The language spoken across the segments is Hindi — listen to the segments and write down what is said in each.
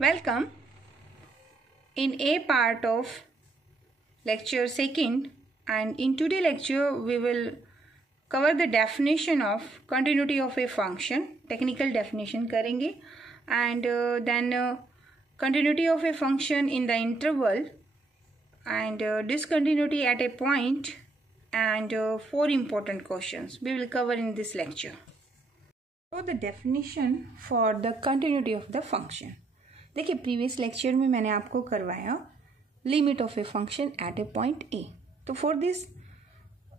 Welcome in A part of lecture second, and in today's lecture we will cover the definition of continuity of a function. Technical definition करेंगे and then continuity of a function in the interval and discontinuity at a point and four important questions we will cover in this lecture. So the definition for the continuity of the function. देखिए प्रीवियस लेक्चर में मैंने आपको करवाया limit of a function at a point a. तो for this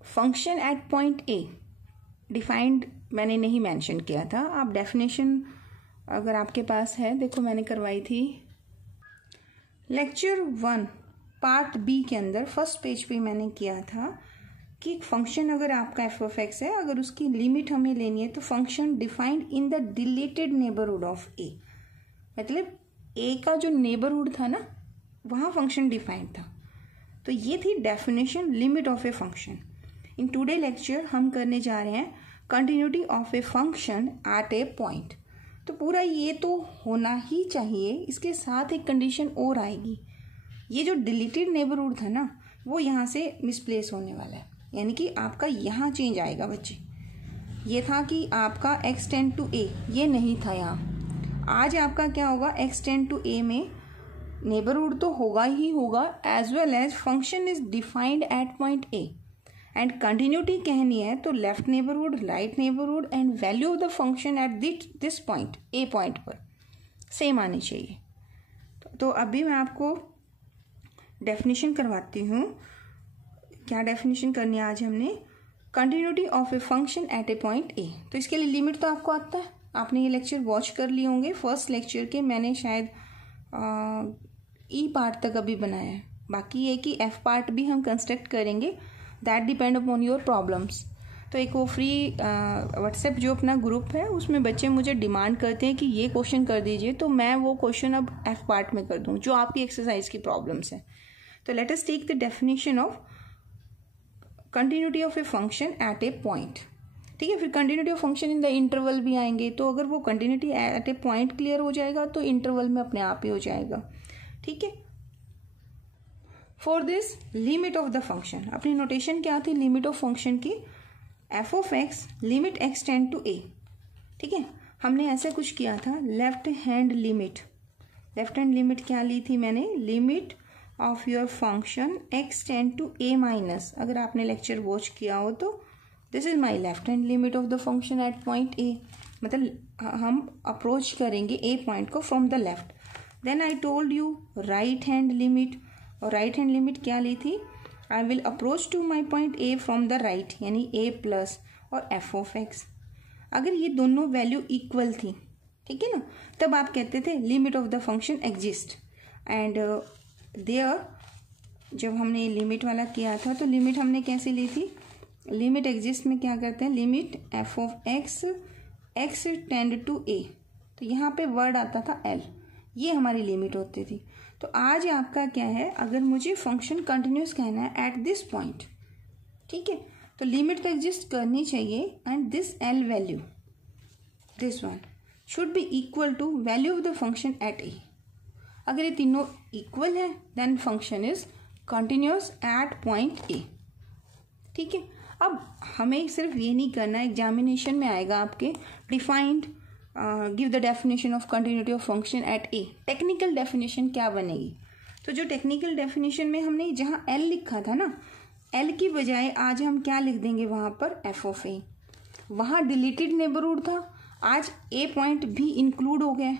function at point a defined मैंने नहीं मेंशन किया था. आप डेफिनेशन अगर आपके पास है, देखो मैंने करवाई थी लेक्चर 1 पार्ट बी के अंदर फर्स्ट पेज पे मैंने किया था कि फंक्शन अगर आपका एफ ऑफ एक्स है, अगर उसकी लिमिट हमें लेनी है तो function defined in the deleted neighbourhood of a. मतलब ए का जो नेबरहुड था ना, वहाँ फंक्शन डिफाइंड था. तो ये थी definition limit of a function. In today lecture हम करने जा रहे हैं continuity of a function at a point. तो पूरा ये तो होना ही चाहिए, इसके साथ एक कंडीशन और आएगी. ये जो डिलीटेड नेबरहुड था ना, वो यहाँ से मिसप्लेस होने वाला है, यानी कि आपका यहाँ चेंज आएगा बच्चे. ये था कि आपका x टेंड टू a, ये नहीं था यहाँ. आज आपका क्या होगा, x टेंड टू a में नेबरहुड तो होगा ही होगा, as well as function is defined at point a and continuity कहनी है तो left neighbourhood, right neighbourhood and value of the function at this point a point पर सेम आनी चाहिए. तो अभी मैं आपको डेफिनेशन करवाती हूँ. क्या डेफिनेशन करनी है आज हमने, continuity of a function at a point a. तो इसके लिए लिमिट तो आपको आता है, आपने ये लेक्चर वॉच कर लिए होंगे. फर्स्ट लेक्चर के मैंने शायद ई पार्ट तक अभी बनाया है, बाकी ये कि एफ पार्ट भी हम कंस्ट्रक्ट करेंगे. That depend upon your problems. तो एक वो फ्री व्हाट्सएप जो अपना ग्रुप है, उसमें बच्चे मुझे डिमांड करते हैं कि ये क्वेश्चन कर दीजिए, तो मैं वो क्वेश्चन अब एफ पार्ट में कर दूँ जो आपकी एक्सरसाइज की प्रॉब्लम्स है. तो let us take the definition of continuity of a function at a point. ठीक है, फिर continuity of function in the interval भी आएंगे. तो अगर वो continuity at a point clear हो जाएगा तो इंटरवल में अपने आप ही हो जाएगा. ठीक है. For this limit of the function, अपनी नोटेशन क्या थी लिमिट ऑफ फंक्शन की, f of x limit x tend to a. ठीक है, हमने ऐसा कुछ किया था left hand limit. Left hand limit क्या ली थी मैंने, limit of your function x tend to a minus. अगर आपने लेक्चर वॉच किया हो तो this is my left hand limit of the function at point ए. मतलब हम अप्रोच करेंगे ए पॉइंट को from the left. Then I told you right hand limit, और राइट हैंड लिमिट क्या ली थी, I will approach to my point a from the right, यानी ए प्लस और एफ ऑफ एक्स. अगर ये दोनों वैल्यू इक्वल थी, ठीक है ना, तब आप कहते थे limit of the function exist. And there जब हमने लिमिट वाला किया था तो लिमिट हमने कैसे ली थी, लिमिट एग्जिस्ट में क्या करते हैं, limit f of x x tend to a. तो यहाँ पे वर्ड आता था एल, ये हमारी लिमिट होती थी. तो आज आपका क्या है, अगर मुझे फंक्शन कंटिन्यूस कहना है एट दिस पॉइंट, ठीक है, तो लिमिट तो एग्जिस्ट करनी चाहिए and this L value, this one should be equal to value of the function at a. अगर ये तीनों इक्वल है then function is continuous at point a. ठीक है. अब हमें सिर्फ ये नहीं करना, एग्जामिनेशन में आएगा आपके defined give the definition of continuity of function at A. Technical definition क्या बनेगी, तो जो टेक्निकल डेफिनेशन में हमने जहाँ एल लिखा था ना, एल की बजाय आज हम क्या लिख देंगे वहाँ पर एफ ऑफ ए. वहाँ डिलीटेड नेबरहुड था, आज ए पॉइंट भी इंक्लूड हो गया,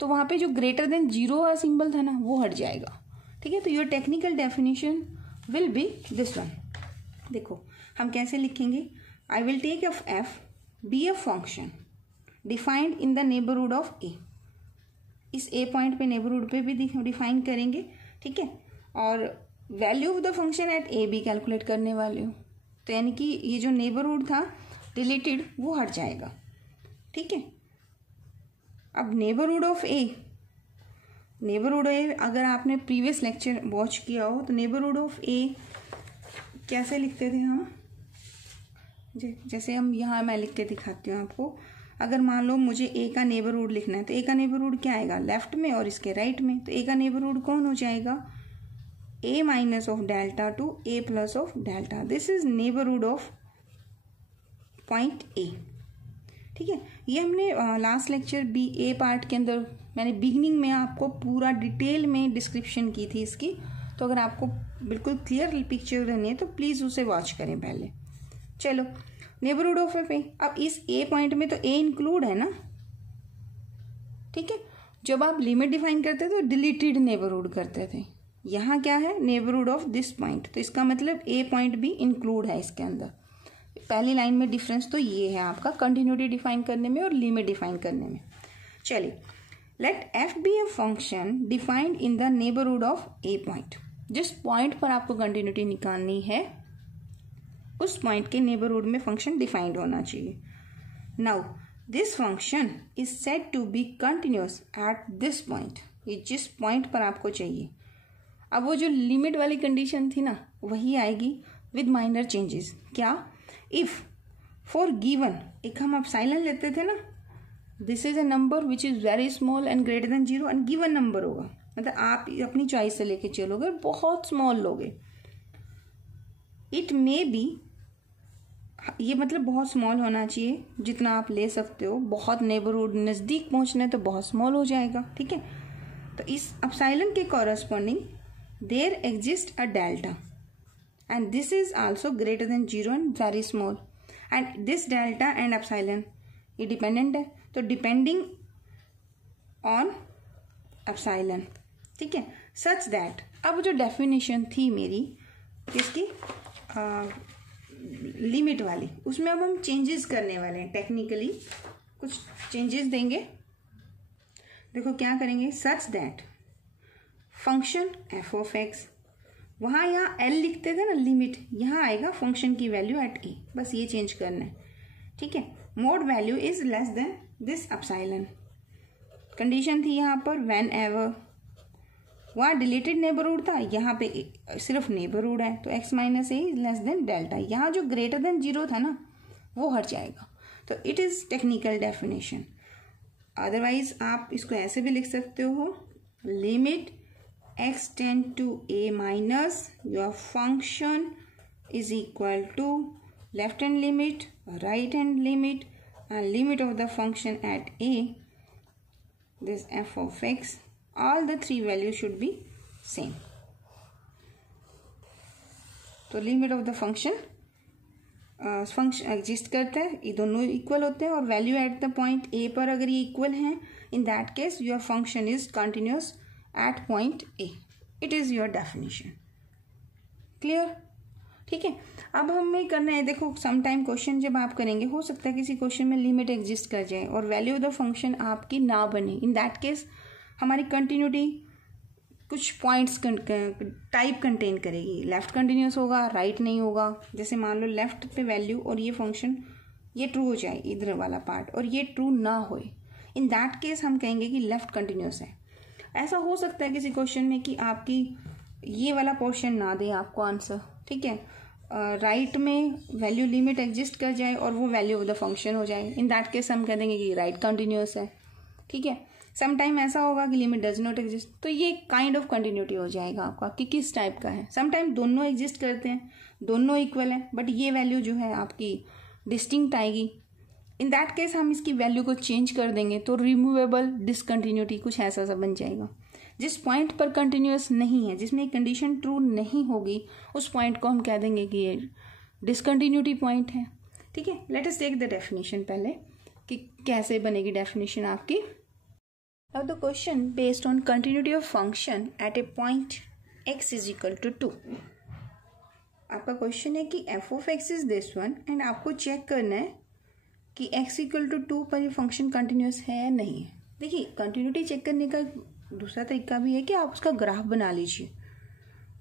तो वहाँ पे जो ग्रेटर देन जीरो का सिंबल था ना, वो हट जाएगा. ठीक है. तो your technical definition will be this one. देखो हम कैसे लिखेंगे, I will take of f be a function defined in the neighbourhood of a. इस ए पॉइंट पे नेबरहुड पे भी डिफाइन करेंगे. ठीक है. और value of the function at a भी कैलकुलेट करने वाले हो, तो यानी कि ये जो नेबरहुड था डिलीटेड वो हट जाएगा. ठीक है. अब नेबरहुड ऑफ ए, नेबरहुड ए अगर आपने प्रीवियस लेक्चर वॉच किया हो तो नेबरहुड ऑफ ए कैसे लिखते थे हम, जैसे हम यहाँ मैं लिख के दिखाती हूँ आपको. अगर मान लो मुझे ए का नेबरहुड लिखना है तो ए का नेबरहुड क्या आएगा, लेफ्ट में और इसके राइट में, तो ए का नेबरहुड कौन हो जाएगा, a minus of delta to a plus of delta. This is neighbourhood of point a. ठीक है, ये हमने last lecture B A part के अंदर मैंने बिगिनिंग में आपको पूरा डिटेल में डिस्क्रिप्शन की थी इसकी, तो अगर आपको बिल्कुल क्लियर पिक्चर रहनी है तो प्लीज़ उसे वॉच करें पहले। चलो, नेबरहुड ऑफ एफ ए, अब इस ए पॉइंट में तो ए इंक्लूड है ना, ठीक है। जब आप लिमिट डिफाइन करते थे तो डिलीटेड नेबरहुड करते थे, यहाँ क्या है, नेबरहुड ऑफ दिस पॉइंट, तो इसका मतलब ए पॉइंट भी इंक्लूड है इसके अंदर। पहली लाइन में डिफरेंस तो ये है आपका कंटिन्यूटी डिफाइन करने में और लिमिट डिफाइन करने में। चलिए, let f be a function defined in the neighbourhood of a point. जिस पॉइंट पर आपको कंटिन्यूटी निकालनी है उस पॉइंट के नेबरहुड में फंक्शन डिफाइंड होना चाहिए। Now this function is said to be continuous at this point, ये जिस पॉइंट पर आपको चाहिए। अब वो जो लिमिट वाली कंडीशन थी ना वही आएगी विद माइनर चेंजेस। क्या, इफ फॉर गिवन, एक हम एप्सिलॉन लेते थे ना, this is a number which is very small and greater than 0 and given number होगा, मतलब आप अपनी चॉइस से लेके चलोगे, बहुत स्मॉल लोगे। इट मे बी, ये मतलब बहुत स्मॉल होना चाहिए जितना आप ले सकते हो, बहुत नेबरहुड नज़दीक पहुंचना है तो बहुत स्मॉल हो जाएगा, ठीक है। तो इस एप्सिलॉन के corresponding there exist a delta and this is also greater than 0 and very small, and this delta and epsilon ये डिपेंडेंट है, तो डिपेंडिंग ऑन एप्सिलॉन, ठीक है, सच दैट। अब जो डेफिनेशन थी मेरी इसकी लिमिट वाली, उसमें अब हम चेंजेस करने वाले हैं, टेक्निकली कुछ चेंजेस देंगे। देखो क्या करेंगे, such that function f of x, वहाँ यहाँ एल लिखते थे ना लिमिट, यहाँ आएगा फंक्शन की वैल्यू एट ए, बस ये चेंज करना है, ठीक है। Mode value is less then this epsilon, condition थी यहाँ पर व्हेन एवर, वहाँ डिलीटेड नेबरहुड था, यहाँ पे सिर्फ नेबरहुड है, तो x minus A is less then delta, यहाँ जो ग्रेटर देन 0 था ना वो हट जाएगा, तो it is technical definition. Otherwise आप इसको ऐसे भी लिख सकते हो, limit x tend to a minus your function is equal to left hand limit, right hand limit, and limit of the function at a, this f of x, all the three values should be same. तो limit of the function exist करता है, ये दोनों इक्वल होते हैं और value at the point A पर अगर ये इक्वल हैं, इन that case your function is continuous eight point A. It is your definition. Clear, ठीक है। अब हमें करना है, देखो समटाइम क्वेश्चन जब आप करेंगे हो सकता है किसी क्वेश्चन में लिमिट एग्जिस्ट कर जाए और वैल्यू ऑफ द फंक्शन आपकी ना बने, इन दैट केस हमारी कंटिन्यूटी कुछ पॉइंट्स टाइप कंटेन करेगी, लेफ्ट कंटिन्यूस होगा, राइट नहीं होगा। जैसे मान लो लेफ्ट पे वैल्यू और ये फंक्शन ये ट्रू हो जाए इधर वाला पार्ट और ये ट्रू ना होए, इन दैट केस हम कहेंगे कि लेफ्ट कंटिन्यूस है। ऐसा हो सकता है किसी क्वेश्चन में कि आपकी ये वाला पोर्शन ना दे आपको आंसर, ठीक है, राइट में वैल्यू लिमिट एग्जिस्ट कर जाए और वो वैल्यू ऑफ द फंक्शन हो जाए, इन दैट केस हम कह देंगे कि राइट कंटिन्यूस है, ठीक है। समटाइम ऐसा होगा कि लिमिट डज नॉट एग्जिस्ट, तो ये काइंड ऑफ कंटिन्यूटी हो जाएगा आपका कि किस टाइप का है। समटाइम दोनों एग्जिस्ट करते हैं, दोनों इक्वल है, बट ये वैल्यू जो है आपकी डिस्टिंक्ट आएगी, इन दैट केस हम इसकी वैल्यू को चेंज कर देंगे तो रिमूवेबल डिसकंटिन्यूटी कुछ ऐसा सा बन जाएगा। जिस पॉइंट पर कंटिन्यूअस नहीं है, जिसमें कंडीशन ट्रू नहीं होगी, उस पॉइंट को हम कह देंगे कि ये डिसकंटिन्यूटी पॉइंट है, ठीक है। Let us take the definition पहले कि कैसे बनेगी डेफिनेशन आपकी। Now the question based on continuity of function at a point x is equal to 2। आपका क्वेश्चन है कि f of x is this one and आपको चेक करना है कि x इक्वल टू 2 पर ये फंक्शन कंटिन्यूस है या नहीं है। देखिए कंटिन्यूटी चेक करने का दूसरा तरीका भी है कि आप उसका ग्राफ बना लीजिए,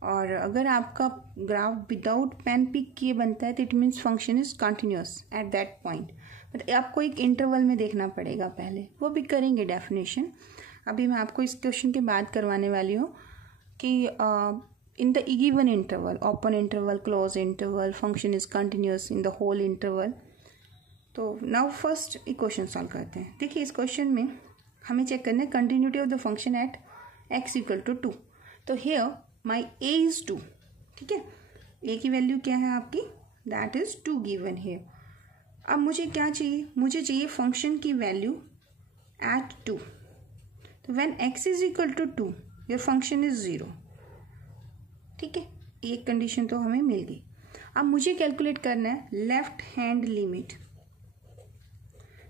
और अगर आपका ग्राफ विदाउट पेन पिक किए बनता है तो it means function is continuous at that point. मतलब आपको एक इंटरवल में देखना पड़ेगा पहले, वो भी करेंगे डेफिनेशन। अभी मैं आपको इस क्वेश्चन के बाद करवाने वाली हूँ कि in the given interval, open interval, close interval, function is continuous in the whole interval. तो नाउ फर्स्ट इक्वेशन सॉल्व करते हैं। देखिए इस क्वेश्चन में हमें चेक करना है continuity of the function at x equal to 2। तो हियर माई a इज 2, ठीक है। a की वैल्यू क्या है आपकी, दैट इज 2 गिवन हियर। अब मुझे क्या चाहिए, मुझे चाहिए फंक्शन की वैल्यू एट 2। तो when x is equal to 2 your function is 0, ठीक है। एक कंडीशन तो हमें मिल गई। अब मुझे कैलकुलेट करना है left hand limit.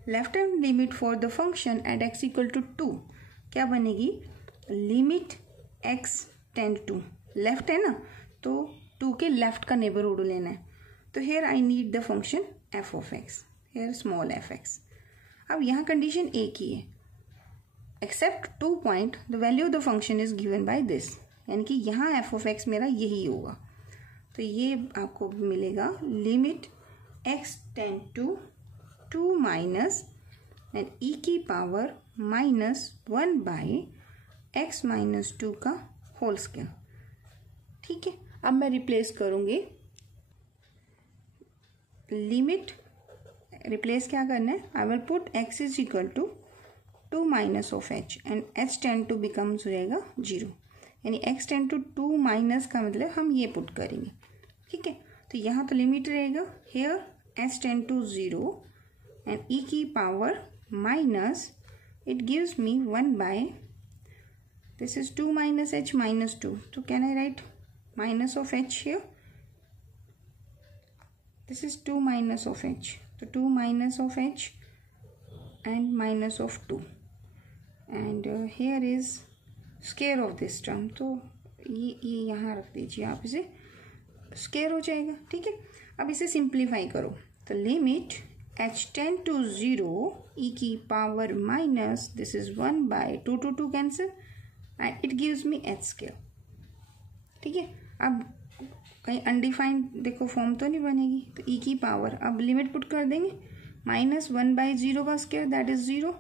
Left hand limit for the function at x equal to 2 क्या बनेगी, limit x tend to, left है ना, तो 2 के लेफ्ट का नेबरहुड लेना है। तो here I need the function f of x, here small f(x). अब यहाँ कंडीशन एक ही है, except 2 point the value of the function is given by this, यानी कि यहाँ f ऑफ x मेरा यही होगा। तो ये आपको मिलेगा limit x tend to 2 minus and e की पावर -1 बाई x माइनस 2 का होल स्क्वायर, ठीक है। अब मैं रिप्लेस करूंगी लिमिट, रिप्लेस क्या करना है, I will put x is equal to 2 minus of h and h tend to becomes हो जाएगा 0, यानी x टेंड टू 2 माइनस का मतलब हम ये पुट करेंगे, ठीक है। तो यहाँ तो लिमिट रहेगा, here h tend to 0 and e की power minus, it gives me 1 by, this is 2 minus h minus 2, so can I write minus of h here, this is 2 minus of h, so 2 minus of h and minus of 2 and here is square of this term, तो ये यहाँ रख दीजिए आप, इसे स्क्वायर हो जाएगा, ठीक है। अब इसे सिंप्लीफाई करो, तो limit h tend to 0 e की power minus, this is 1 by 2 to 2 cancel and it gives me h square, ठीक है। अब कहीं अनडिफाइंड देखो फॉर्म तो नहीं बनेगी, तो e की पावर, अब लिमिट पुट कर देंगे -1 बाई 0 का स्क्वायर दैट इज 0,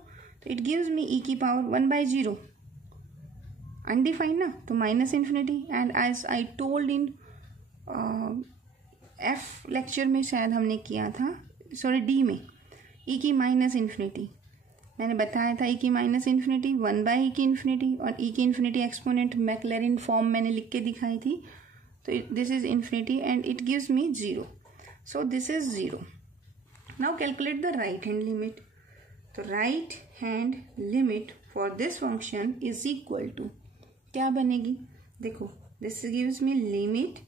तो इट गिव्स मी e की पावर 1 बाई 0, अनडिफाइंड ना, तो minus infinity. And as I told in f lecture में शायद हमने किया था, सॉरी डी में, e की माइनस इन्फिनिटी मैंने बताया था, e की माइनस इन्फिनिटी 1 बाई e की इन्फिनिटी, और e की इन्फिनिटी एक्सपोनेंट मैक्लैरिन फॉर्म मैंने लिख के दिखाई थी, तो this is infinity and it gives me 0, so this is 0। Now calculate the right hand limit. तो right hand limit for this function is equal to क्या बनेगी, देखो this gives me limit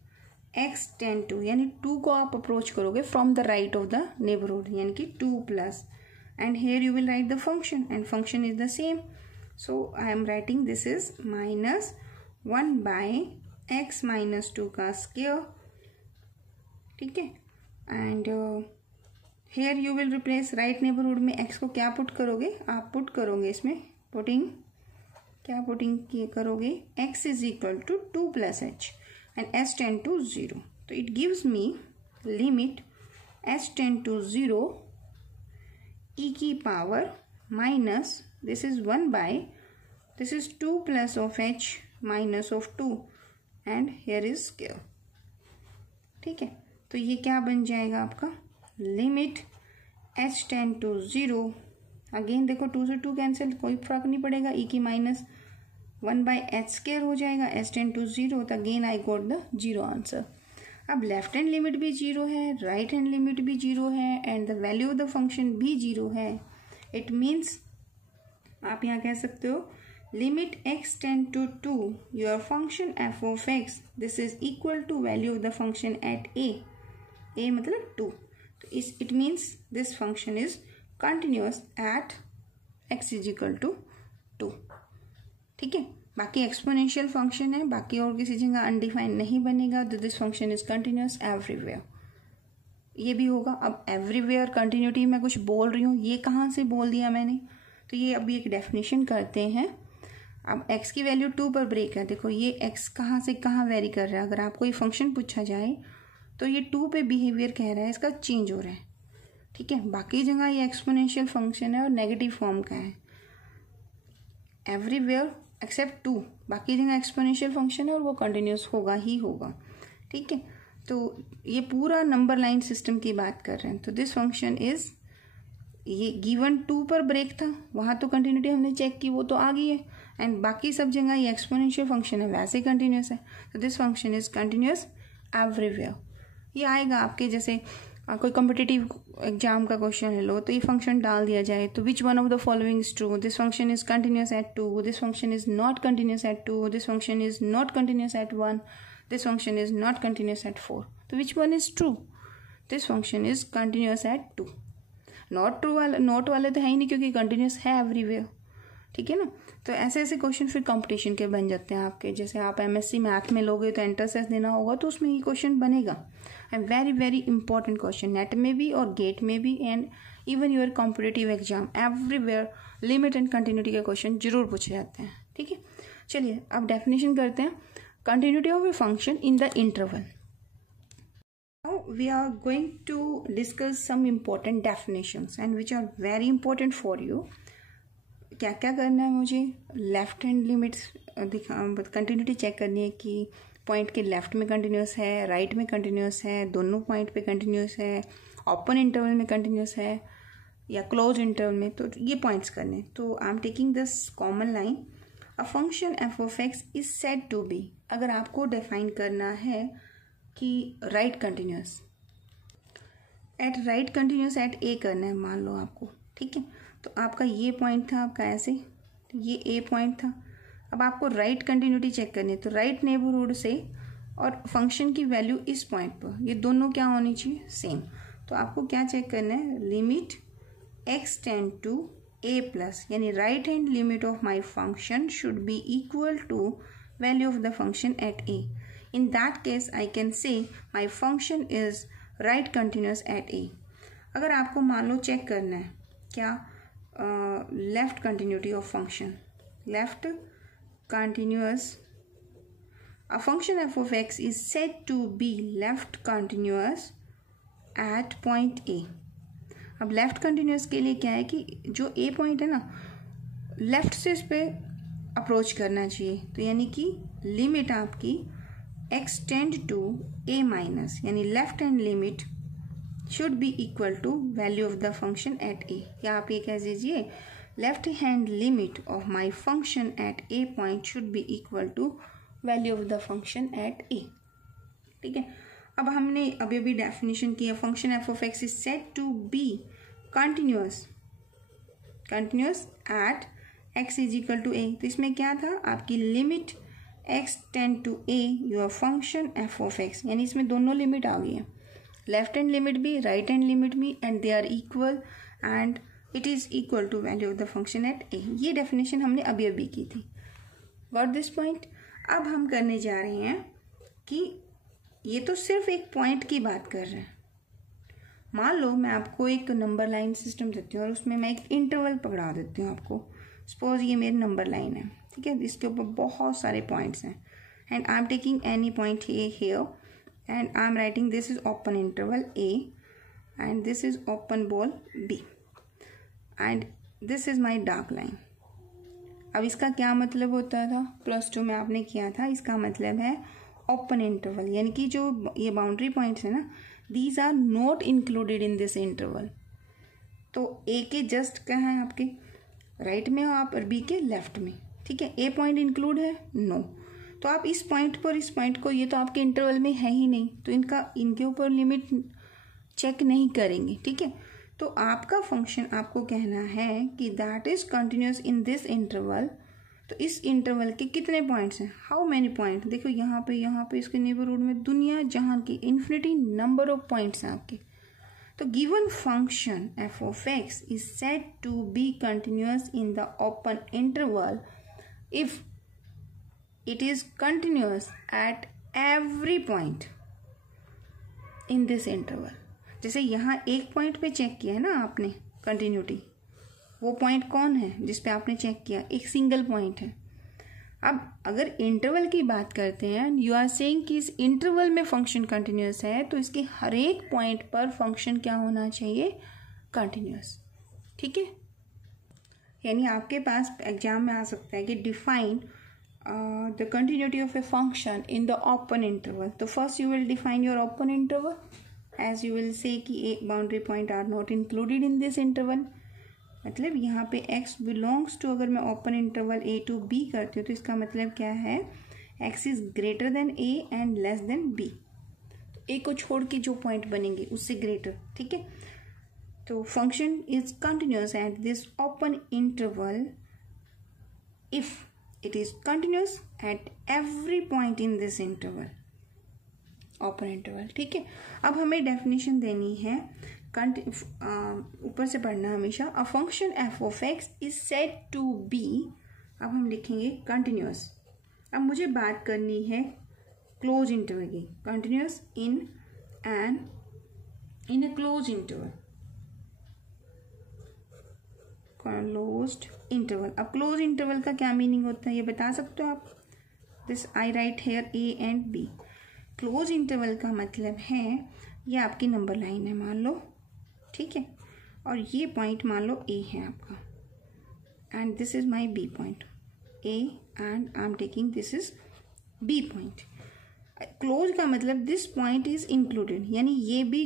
x tend to, यानी 2 को आप अप्रोच करोगे from the right of the neighbourhood, यानी कि 2 plus, and here you will write the function and function is the same, so I am writing this is minus 1 by x minus 2 का स्क्वायर, ठीक है। and here you will replace right neighborhood में x को क्या पुट करोगे, आप पुट करोगे इसमें पुटिंग, क्या पुटिंग करोगे, x is equal to 2 plus h and h tend to 0, तो it gives me limit h tend to 0 e की power minus, this is 1 by, this is 2 plus of h minus of 2 and here is square, ठीक है। तो ये क्या बन जाएगा आपका, limit h tend to 0, again देखो 2 से 2 कैंसिल, कोई फर्क नहीं पड़ेगा, e की माइनस 1 बाई h स्क्वायर हो जाएगा, h टेंड टू 0, तो again I got the 0 answer. अब लेफ्ट हैंड लिमिट भी 0 है, राइट हैंड लिमिट भी 0 है and the value of the function भी 0 है। इट मीन्स आप यहाँ कह सकते हो limit x tend to 2 your function f of x, this is equal to value of the function at a मतलब 2, तो इस it means this function is continuous at x is equal to 2, ठीक है। बाकी एक्सपोनेंशियल फंक्शन है, बाकी और किसी जगह अनडिफाइंड नहीं बनेगा, तो this function is continuous everywhere, ये भी होगा। अब एवरीवेयर कंटिन्यूटी में कुछ बोल रही हूँ, ये कहाँ से बोल दिया मैंने, तो ये अभी एक डेफिनेशन करते हैं। अब x की वैल्यू 2 पर ब्रेक है, देखो ये x कहाँ से कहाँ वेरी कर रहा है, अगर आपको ये फंक्शन पूछा जाए तो ये 2 पे बिहेवियर कह रहा है, इसका चेंज हो रहा है, ठीक है। बाकी जगह ये एक्सपोनेंशियल फंक्शन है और नेगेटिव फॉर्म का है, एवरीवेयर एक्सेप्ट 2, बाकी जगह एक्सपोनेंशियल फंक्शन है और वो कंटिन्यूस होगा ही होगा, ठीक है। तो ये पूरा नंबर लाइन सिस्टम की बात कर रहे हैं, तो दिस फंक्शन इज ये गिवन 2 पर ब्रेक था, वहाँ तो कंटिन्यूटी हमने चेक की, वो तो आ गई है, एंड बाकी सब जगह ये एक्सपोनेंशियल फंक्शन है, वैसे कंटिन्यूस है। तो this function is continuous everywhere. ये आएगा आपके जैसे कोई कॉम्पिटिटिव एग्जाम का क्वेश्चन ले लो, तो ये फंक्शन डाल दिया जाए, तो which one of the following is true, this function is continuous at 2, this function is not continuous at 2, this function is not continuous eight 1, this function is not continuous eight 4, तो which one is true, this function is continuous at 2। Not true वाला, नॉट वाले तो है ही नहीं क्योंकि कंटिन्यूस है एवरीवेयर, ठीक है ना। तो ऐसे ऐसे क्वेश्चन फिर कंपटीशन के बन जाते हैं आपके, जैसे आप एमएससी मैथ में लोगे तो एंट्रेंस देना होगा तो उसमें ये क्वेश्चन बनेगा, and very very important question, net में भी और गेट में भी, and even your competitive exam everywhere limit and continuity के क्वेश्चन जरूर पूछे जाते हैं, ठीक है। चलिए अब डेफिनेशन करते हैं, continuity of a function in the interval. Now we are going to discuss some important definitions and which are very important for you. क्या क्या करना है मुझे, left hand limits continuity check करनी है कि पॉइंट के लेफ्ट में कंटिन्यूस है, राइट में कंटिन्यूस है, दोनों पॉइंट पे कंटिन्यूस है, ओपन इंटरवल में कंटिन्यूस है या क्लोज इंटरवल में, तो ये पॉइंट्स करने। तो I am taking this common line, a function f of x is said to be, अगर आपको डिफाइन करना है कि right continuous at right continuous at a करना है, मान लो आपको, ठीक है। तो आपका ये पॉइंट था आपका ऐसे, तो ये ए पॉइंट था, अब आपको राइट कंटिन्यूटी चेक करनी है, तो राइट नेबरहुड से और फंक्शन की वैल्यू इस पॉइंट पर, ये दोनों क्या होनी चाहिए, सेम। तो आपको क्या चेक करना है, limit x tend to a plus, यानी right hand limit of my function should be equal to value of the function at a. In that case, I can say my function is right continuous at A. अगर आपको मान लो चेक करना है क्या, left continuity of function, left continuous, a function f of x is said to be left continuous at point A. अब लेफ्ट कंटिन्यूअस के लिए क्या है कि जो A पॉइंट है ना, लेफ्ट से इस पे अप्रोच करना चाहिए, तो यानी कि लिमिट आपकी x tend to a minus, यानी left hand limit should be equal to value of the function at a, या आप ये कह दीजिए left hand limit of my function at a point should be equal to value of the function at a, ठीक है। अब हमने अभी अभी डेफिनेशन किया, function f of x is said to be continuous at x is equal to a, तो इसमें क्या था, आपकी limit x tend to a your function f of x, यानी इसमें दोनों लिमिट आ गई है, लेफ्ट हैंड लिमिट भी राइट हैंड लिमिट भी, and they are equal and it is equal to value of the function at a। ये डेफिनेशन हमने अभी अभी की थी, गॉट दिस पॉइंट। अब हम करने जा रहे हैं कि ये तो सिर्फ एक पॉइंट की बात कर रहे हैं, मान लो मैं आपको एक नंबर लाइन सिस्टम देती हूँ और उसमें मैं एक इंटरवल पकड़ा देती हूँ आपको, सपोज ये मेरी नंबर लाइन है, ठीक है, इसके ऊपर बहुत सारे पॉइंट्स हैं, and I am taking any point here and I am writing this is open interval a and this is open ball b and this is my dark line. अब इसका क्या मतलब होता था, +2 में आपने किया था, इसका मतलब है ओपन इंटरवल, यानी कि जो ये बाउंड्री पॉइंट्स है ना, these are not included in this interval. तो ए के जस्ट क्या है आपके राइट में और बी के लेफ्ट में, ठीक है। ए पॉइंट इंक्लूड है, नो, तो आप इस पॉइंट पर इस पॉइंट को, ये तो आपके इंटरवल में है ही नहीं, तो इनके ऊपर लिमिट चेक नहीं करेंगे, ठीक है। तो आपका फंक्शन आपको कहना है कि that is continuous in this interval, तो इस इंटरवल के कितने पॉइंट्स हैं, हाउ मैनी पॉइंट, देखो यहाँ पे इसके नेबरहुड में दुनिया जहां की इन्फिनिटी नंबर ऑफ पॉइंट्स हैं आपके। तो given function f of x is said to be continuous in the open interval if it is continuous at every point in this interval। जैसे यहाँ एक पॉइंट पे चेक किया है ना आपने कंटिन्यूटी, वो पॉइंट कौन है जिस पे आपने चेक किया, एक सिंगल पॉइंट है। अब अगर इंटरवल की बात करते हैं, यू आर सेइंग कि इस इंटरवल में फंक्शन कंटिन्यूस है, तो इसके हर एक पॉइंट पर फंक्शन क्या होना चाहिए, कंटिन्यूस, ठीक है। यानी आपके पास एग्जाम में आ सकता है कि define the continuity of a function in the open interval, तो first you will define your open interval, as you will say कि boundary point are not included in this interval, मतलब यहाँ पे x बिलोंग्स टू, अगर मैं open interval a to b करती हूँ तो इसका मतलब क्या है, x is greater than a and less than b, तो a को छोड़ के जो पॉइंट बनेंगे उससे ग्रेटर, ठीक है। तो function is continuous at this open interval if it is continuous at every point in this interval, open interval, ठीक है। अब हमें डेफिनेशन देनी है, ऊपर से पढ़ना हमेशा, a function f of x is said to be, अब हम लिखेंगे कंटिन्यूस। अब मुझे बात करनी है क्लोज इंटरवल की, continuous in a close interval, closed interval. अब क्लोज इंटरवल का क्या मीनिंग होता है ये बता सकते हो आप? This I write here a and b. Close interval का मतलब है ये आपकी नंबर लाइन है मान लो, ठीक है, और ये पॉइंट मान लो ए है आपका and this is my b point, a and I am taking this is b point. Close का मतलब दिस पॉइंट इज इंक्लूडेड, यानी ये भी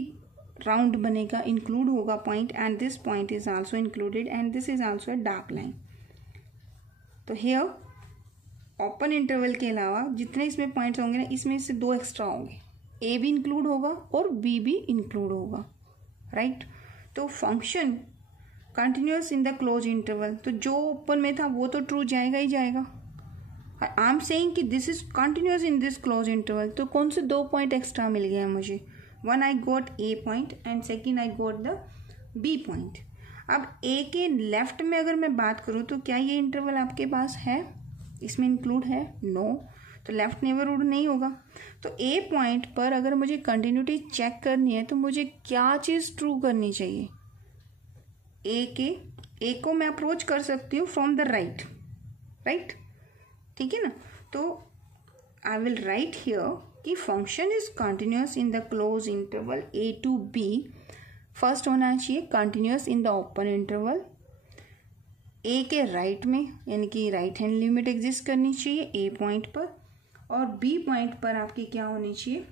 राउंड बनेगा, इंक्लूड होगा point, and this point is also included and this is also a dark line. तो हियर ओपन इंटरवल के अलावा जितने इसमें पॉइंट्स होंगे ना, इसमें से 2 एक्स्ट्रा होंगे, ए भी इंक्लूड होगा और बी भी इंक्लूड होगा, राइट। तो function continuous in the close interval, तो जो ओपन में था वो तो ट्रू जाएगा ही जाएगा। आई एम सेइंग कि this is continuous in this close interval, तो कौन से 2 पॉइंट एक्स्ट्रा मिल गया मुझे, one I got a point and second I got the b point. अब ए के लेफ्ट में अगर मैं बात करूँ तो क्या ये इंटरवल आपके पास है, इसमें इंक्लूड है? नो, तो लेफ्ट नेबरहुड नहीं होगा। तो ए पॉइंट पर अगर मुझे कंटिन्यूटी चेक करनी है तो मुझे क्या चीज़ ट्रू करनी चाहिए, ए को मैं अप्रोच कर सकती हूँ फ्रॉम द राइट, राइट, ठीक है ना। तो आई विल राइट हियर कि function is continuous in the close interval a to b. First होना चाहिए continuous in the open interval, a के राइट में, यानी कि राइट हैंड लिमिट एग्जिस्ट करनी चाहिए ए पॉइंट पर, और बी पॉइंट पर आपकी क्या होनी चाहिए,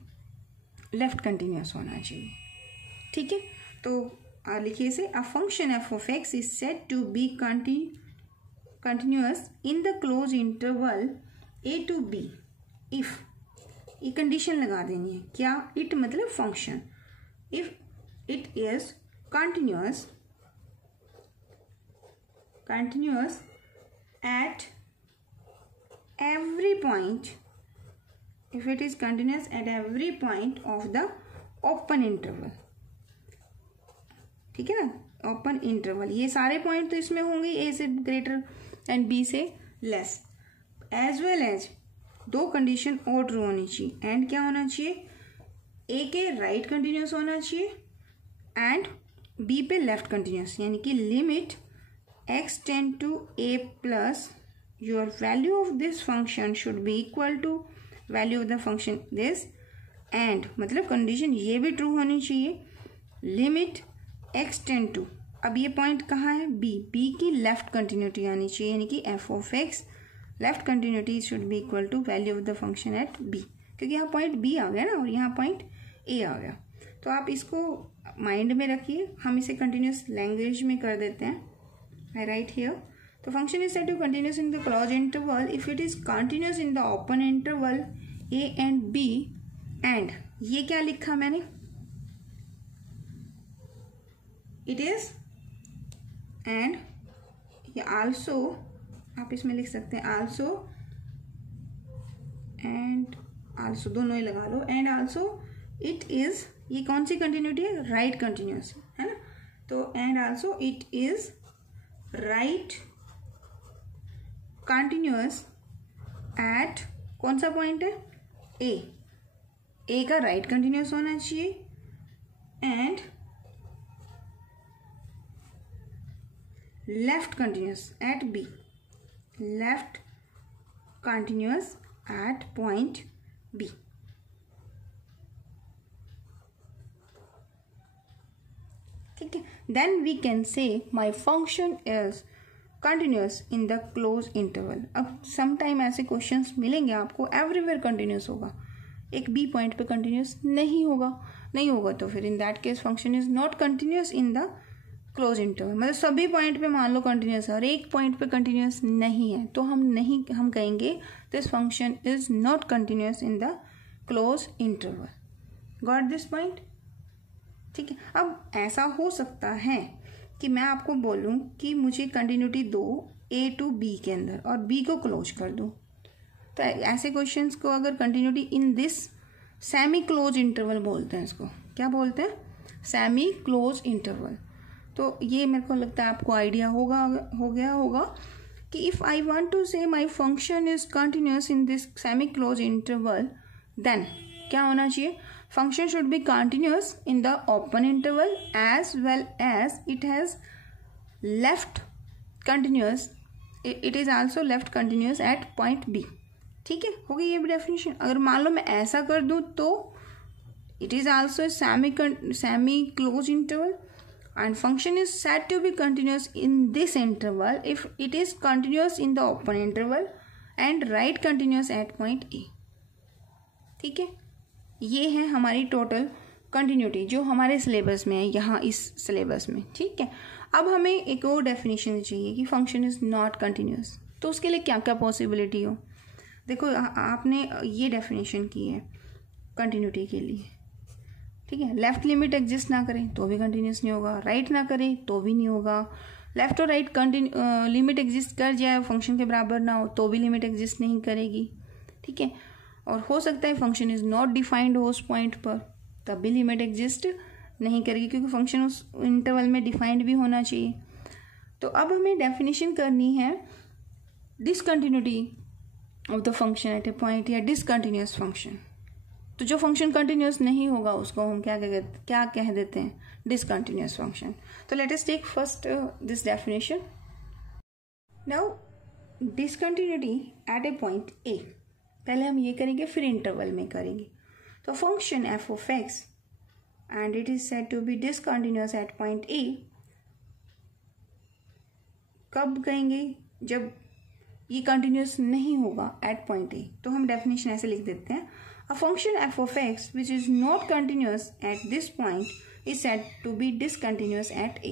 लेफ्ट कंटिन्यूस होना चाहिए, ठीक है। तो लिखिए से, a function f of x is said to be continuous in the close interval a to b if, ये कंडीशन लगा देनी है, क्या, इट मतलब function, if it is continuous at every point, if it is continuous at every point of the open interval, ठीक है ना। ओपन इंटरवल ये सारे पॉइंट तो इसमें होंगे, ए से ग्रेटर एंड बी से less, as well as 2 condition और ट्रू होनी चाहिए, एंड क्या होना चाहिए, ए के राइट कंटिन्यूस होना चाहिए एंड बी पे लेफ्ट कंटिन्यूस, यानी कि limit x tend to a plus your value of this function should be equal to value of the function this, and मतलब कंडीशन ये भी ट्रू होनी चाहिए, लिमिट x tend to, अब ये पॉइंट कहाँ है, b की लेफ्ट कंटिन्यूटी आनी चाहिए, यानी कि f of x left continuity should be equal to value of the function at b, क्योंकि यहाँ पॉइंट b आ गया ना और यहाँ पॉइंट a आ गया। तो आप इसको माइंड में रखिए, हम इसे कंटिन्यूस लैंग्वेज में कर देते हैं। I write here, the function is said to continuous in the closed interval if it is continuous in the open interval a and b, and ये क्या लिखा मैंने, it is and, या also आप इसमें लिख सकते हैं also and also, दोनों ही लगा लो, and also it is, ये कौन सी कंटिन्यूटी है, राइट कंटिन्यूस है ना, तो and also it is right continuous eight, कौन सा पॉइंट है, ए का राइट कंटिन्यूस होना चाहिए and left continuous at b, left continuous at point b, ठीक है। Then we can say my function is continuous in the close interval. अब सम टाइम ऐसे क्वेश्चंस मिलेंगे आपको, एवरीवेयर कंटिन्यूस होगा, एक बी पॉइंट पे कंटिन्यूस नहीं होगा तो फिर इन that case function is not continuous in the close interval. मतलब सभी पॉइंट पे मान लो कंटिन्यूस है और एक पॉइंट पे कंटिन्यूस नहीं है तो हम कहेंगे this function is not continuous in the close interval. Got this point? ठीक है। अब ऐसा हो सकता है कि मैं आपको बोलूं कि मुझे कंटिन्यूटी दो ए टू बी के अंदर और बी को क्लोज कर दूं, तो ऐसे क्वेश्चंस को अगर continuity in this semi close interval बोलते हैं। इसको क्या बोलते हैं? Semi close interval. तो ये मेरे को लगता है आपको आइडिया हो गया होगा कि if I want to say my function is continuous in this semi close interval, then क्या होना चाहिए? Function should be continuous in the open interval as well as it has left continuous, it is also left continuous at point b. ठीक है, हो गई ये भी डेफिनेशन। अगर मान लो मैं ऐसा कर दूं तो it is also semi close interval and function is said to be continuous in this interval if it is continuous in the open interval and right continuous at point A। ठीक है, ये है हमारी टोटल कंटिन्यूटी जो हमारे सिलेबस में है, यहाँ इस सिलेबस में। ठीक है, अब हमें एक और डेफिनेशन चाहिए कि फंक्शन इज नॉट कंटिन्यूस। तो उसके लिए क्या क्या पॉसिबिलिटी हो? देखो आपने ये डेफिनेशन की है कंटिन्यूटी के लिए। ठीक है, लेफ्ट लिमिट एग्जिस्ट ना करें तो भी कंटिन्यूस नहीं होगा, राइट ना करें तो भी नहीं होगा, लेफ्ट और राइट लिमिट एग्जिस्ट कर जाए फंक्शन के बराबर ना हो तो भी लिमिट एग्जिस्ट नहीं करेगी। ठीक है, और हो सकता है फंक्शन इज नॉट डिफाइंड हो उस पॉइंट पर, तब भी लिमिट एग्जिस्ट नहीं करेगी क्योंकि फंक्शन उस इंटरवल में डिफाइंड भी होना चाहिए। तो अब हमें डेफिनेशन करनी है discontinuity of the function at a point या डिसकंटिन्यूस फंक्शन। तो जो फंक्शन कंटिन्यूस नहीं होगा उसको हम क्या कह देते हैं? Discontinuous function. तो let us take first this definition. Now discontinuity at a point a, पहले हम ये करेंगे फिर इंटरवल में करेंगे। तो function f of x and it is said to be discontinuous at point a, कब कहेंगे? जब ये कंटिन्यूस नहीं होगा एट पॉइंट ए। तो हम डेफिनेशन ऐसे लिख देते हैं, a function f of x which is not continuous at this point is said to be discontinuous at a।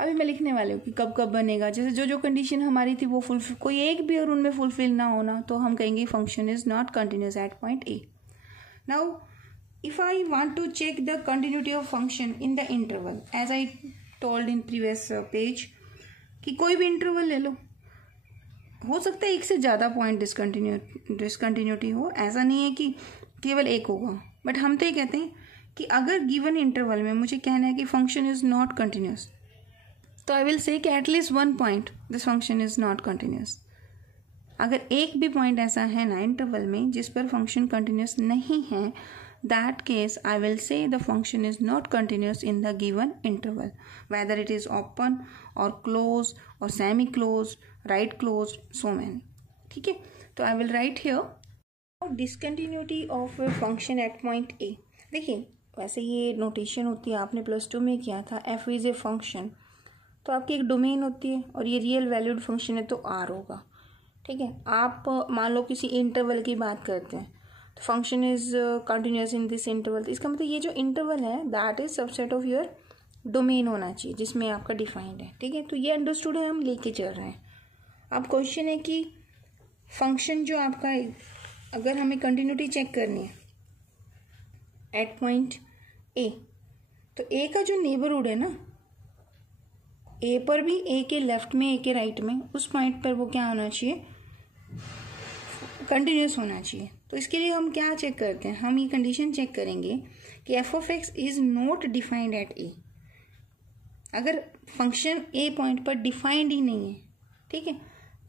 अभी मैं लिखने वाले हूँ कि कब कब बनेगा। जैसे जो कंडीशन हमारी थी वो फुलफिल, कोई एक भी और उनमें फुलफिल ना होना तो हम कहेंगे function is not continuous at point a. Now if I want to check the continuity of function in the interval as I told in previous page कि कोई भी इंटरवल ले लो, हो सकता है एक से ज़्यादा पॉइंट डिसकंटिन्यूटी हो, ऐसा नहीं है कि केवल एक होगा। बट हम तो ये कहते हैं कि अगर गिवन इंटरवल में मुझे कहना है कि फंक्शन इज नॉट कंटिन्यूस, तो आई विल से कि at least one point this function is not continuous. अगर एक भी पॉइंट ऐसा है ना इंटरवल में जिस पर फंक्शन कंटिन्यूस नहीं है, that case I will say the function is not continuous in the given interval, whether it is open or closed or semi-closed, right closed, so many। ठीक है, तो I will write here discontinuity of a function at point A। देखिए वैसे ये नोटेशन होती है, आपने +2 में किया था, f is a function, तो आपकी एक डोमेन होती है और ये रियल वैल्यूड फंक्शन है तो R होगा। ठीक है, आप मान लो किसी इंटरवल की बात करते हैं तो function is continuous in this interval, तो इसका मतलब ये जो इंटरवल है that is subset of your domain होना चाहिए जिसमें आपका डिफाइंड है। ठीक है, तो ये अंडरस्टूड है, हम लेके चल रहे हैं। अब क्वेश्चन है कि फंक्शन जो आपका अगर हमें कंटिन्यूटी चेक करनी है एट पॉइंट ए, तो ए का जो नेबरहुड है ना, ए पर भी, ए के लेफ्ट में, ए के राइट में, उस पॉइंट पर वो क्या होना चाहिए? कंटिन्यूस होना चाहिए। तो इसके लिए हम क्या चेक करते हैं? हम ये कंडीशन चेक करेंगे कि f of x is not defined at a. अगर फंक्शन ए पॉइंट पर डिफाइंड ही नहीं है, ठीक है,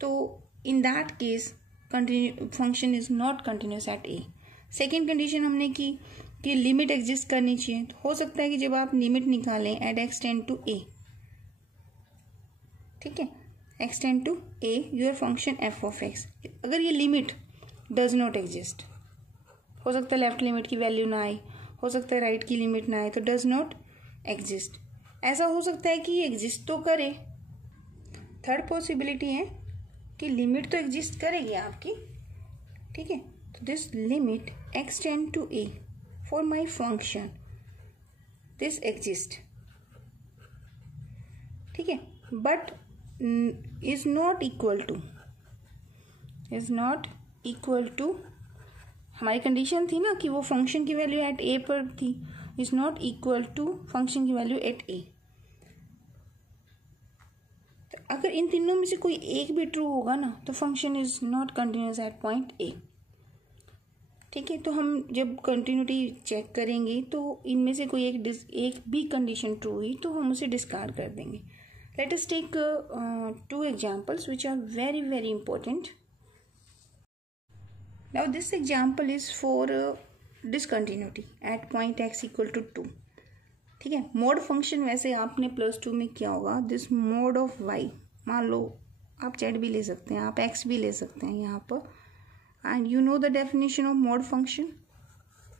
तो in that case function is not continuous at a. Second condition हमने की कि लिमिट एग्जिस्ट करनी चाहिए। तो हो सकता है कि जब आप लिमिट निकालें at x tend to a, ठीक है, x tend to a your function f of x, अगर ये लिमिट डज नॉट एग्जिस्ट, हो सकता है लेफ्ट लिमिट की वैल्यू ना आए, हो सकता है राइट की लिमिट ना आए, तो डज नॉट एग्जिस्ट। ऐसा हो सकता है कि ये एग्जिस्ट तो करे। थर्ड पॉसिबिलिटी है कि लिमिट तो एग्जिस्ट करेगी आपकी, ठीक है, तो this limit x tend to a for my function this exist, ठीक है, but is not equal to हमारी कंडीशन थी ना कि वो फंक्शन की वैल्यू एट ए पर थी, is not equal to function की वैल्यू एट ए। तो अगर इन तीनों में से कोई एक भी ट्रू होगा ना तो function is not continuous at point a, ठीक है। तो हम जब कंटिन्यूटी चेक करेंगे तो इनमें से कोई एक भी कंडीशन ट्रू हुई तो हम उसे डिस्कार्ड कर देंगे। Let us take 2 examples which are very very important. Now this example is for discontinuity at point x equal to 2, ठीक है। मोड फंक्शन वैसे आपने +2 में किया होगा, दिस मोड ऑफ y, मान लो आप z भी ले सकते हैं, आप x भी ले सकते हैं यहाँ पर, and you know the definition of mode function.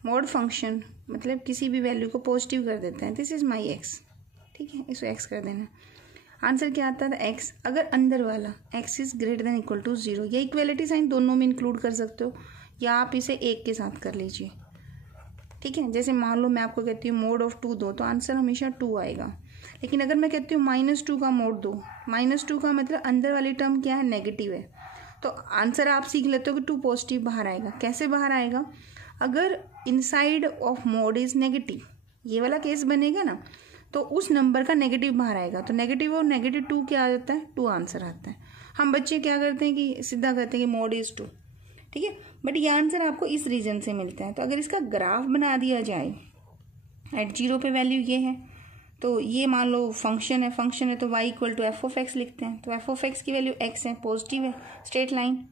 Mode function मतलब किसी भी वैल्यू को पॉजिटिव कर देते हैं, दिस इज माई x, ठीक है, इसको x कर देना। आंसर क्या आता था x, अगर अंदर वाला x is greater than equal to 0, या इक्वलिटी साइन दोनों में इंक्लूड कर सकते हो या आप इसे एक के साथ कर लीजिए, ठीक है। जैसे मान लो मैं आपको कहती हूँ मोड ऑफ 2 दो, तो आंसर हमेशा 2 आएगा। लेकिन अगर मैं कहती हूँ -2 का मोड दो, -2 का मतलब अंदर वाली टर्म क्या है, नेगेटिव है, तो आंसर आप सीख लेते हो कि 2 पॉजिटिव बाहर आएगा। कैसे बाहर आएगा, अगर inside of mode is negative, ये वाला केस बनेगा ना, तो उस नंबर का नेगेटिव बाहर आएगा, तो नेगेटिव और -2 क्या आ जाता है, 2 आंसर आता है। हम बच्चे क्या करते हैं कि सीधा कहते हैं कि मोड इज 2, ठीक है, बट ये आंसर आपको इस रीजन से मिलता है। तो अगर इसका ग्राफ बना दिया जाए, एट 0 पे वैल्यू ये है, तो ये मान लो फंक्शन है तो y इक्वल टू f(x) लिखते हैं, तो f(x) की वैल्यू x है, पॉजिटिव है, स्ट्रेट लाइन,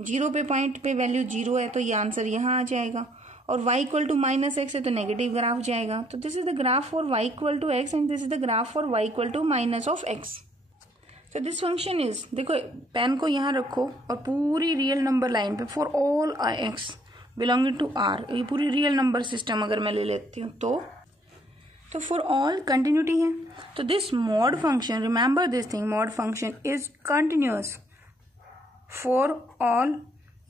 0 पे पॉइंट पे वैल्यू 0 है तो ये आंसर यहाँ आ जाएगा, और y इक्वल टू -x है तो नेगेटिव ग्राफ जाएगा। तो this is the graph for y equal to x and this is the graph for y equal to -x। तो दिस फंक्शन इज, देखो पेन को यहाँ रखो और पूरी रियल नंबर लाइन पे for all x belonging to r, ये पूरी रियल नंबर सिस्टम अगर मैं ले लेती हूँ तो फॉर ऑल कंटिन्यूटी है। तो this mod function, remember this thing, mod function is continuous for all,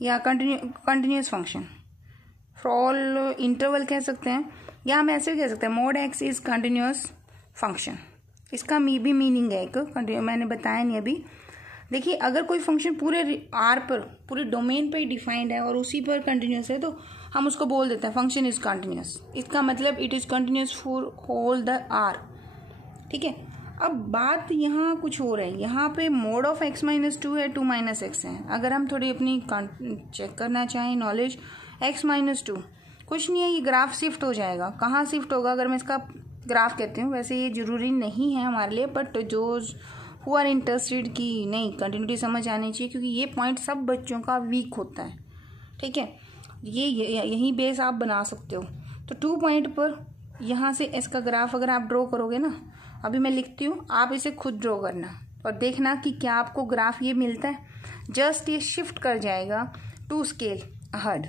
या continuous function for all interval कह सकते हैं, या हम ऐसे कह सकते हैं mod x is continuous function. इसका भी मीनिंग है एक, मैंने बताया नहीं अभी। देखिए अगर कोई फंक्शन पूरे r पर, पूरे डोमेन पर ही डिफाइंड है और उसी पर कंटिन्यूस है, तो हम उसको बोल देते हैं फंक्शन इज कंटिन्यूस। इसका मतलब it is continuous for whole the r, ठीक है। अब बात यहाँ कुछ हो रहा है, यहाँ पे मोड ऑफ x -2 है, 2 -x है। अगर हम थोड़ी अपनी चेक करना चाहें नॉलेज, x -2 कुछ नहीं है, ये ग्राफ शिफ्ट हो जाएगा। कहाँ शिफ्ट होगा, अगर मैं इसका ग्राफ कहती हूँ, वैसे ये जरूरी नहीं है हमारे लिए, बट जो हु आर इंटरेस्टेड की नहीं कंटिन्यूटी समझ आनी चाहिए, क्योंकि ये पॉइंट सब बच्चों का वीक होता है, ठीक है। ये यही बेस आप बना सकते हो। तो 2 पॉइंट पर यहाँ से इसका ग्राफ अगर आप ड्रॉ करोगे ना, अभी मैं लिखती हूँ, आप इसे खुद ड्रॉ करना और देखना कि क्या आपको ग्राफ ये मिलता है। जस्ट ये शिफ्ट कर जाएगा 2 स्केल अहेड।